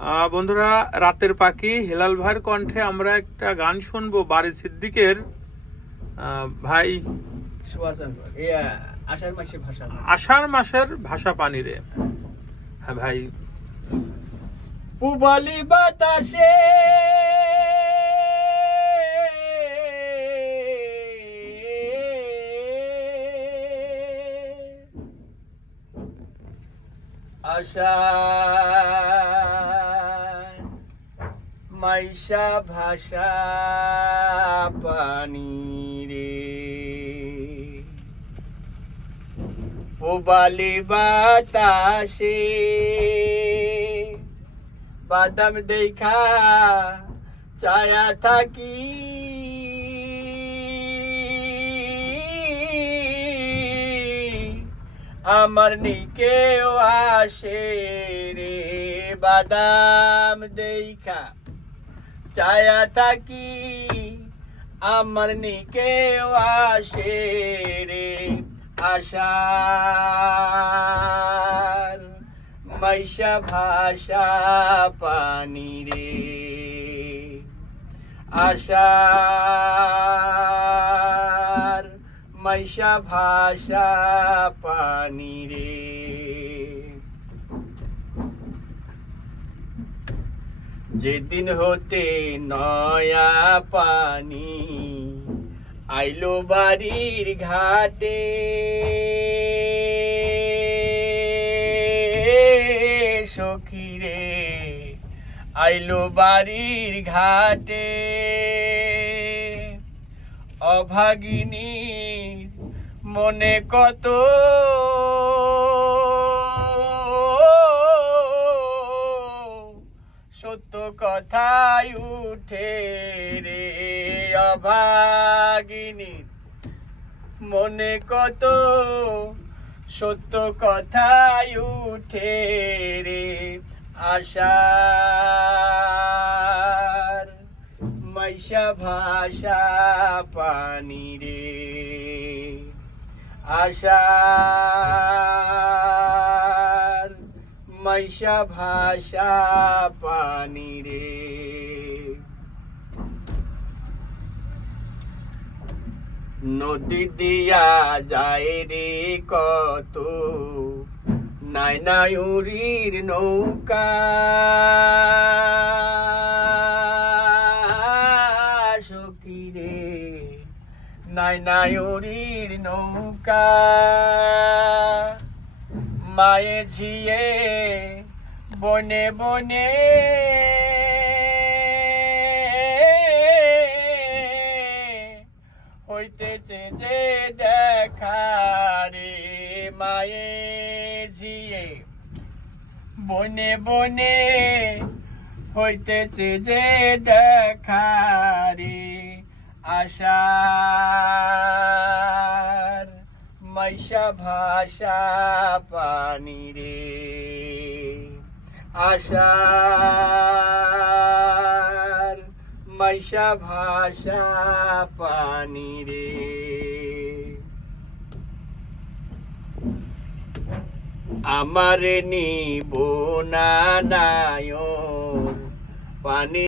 আহ, বন্ধুরা রাতের পাখি হেলাল ভাইয়ের কণ্ঠে আমরা একটা গান শুনব বাড়ি সিদ্দিকের। ভাই আষাঢ় আষাঢ় মাসের ভাষা পানি রে। হ্যাঁ ভাই। পুবালি বাতাসে আশার মাইশা ভাষা পানি রে পুবালি বাতাসে বাদাম দেখা চায়া থাকি। আমার নিকেও আসে রে বাদাম দেখা। চায়া থাকি, আমার নিকেও আসে রে আশার। মাইশা ভাষা পানি রে আশার। মাইশা ভাষা পানি রে যেদিন হতে নয়া পানি আইলো বাড়ির ঘাটে। সখী রে আইলো বাড়ির ঘাটে। অভাগিনীর মনে কত সত্য কথাই উঠে রে অভাগিনী। মনে কত সত্য কথাই উঠে রে আশার। মাইশা ভাষা পানি রে আশার। মাইশা ভাষা পানি রে। নদী দিয়া যায় রে কত, নাই উরির নৌকা। সখী নাই উরির নৌকা। মায়ে ঝিয়ে, বনে বনে। হইতেছে যে দেখা রে মায়ে ঝিয়ে, বনে বনে। হইতেছে যে দেখা রে আশার, মাইশা ভাষা পানি রে আশার মাইশা ভাষা পানি রে। আমার নিব না নায়ন পানি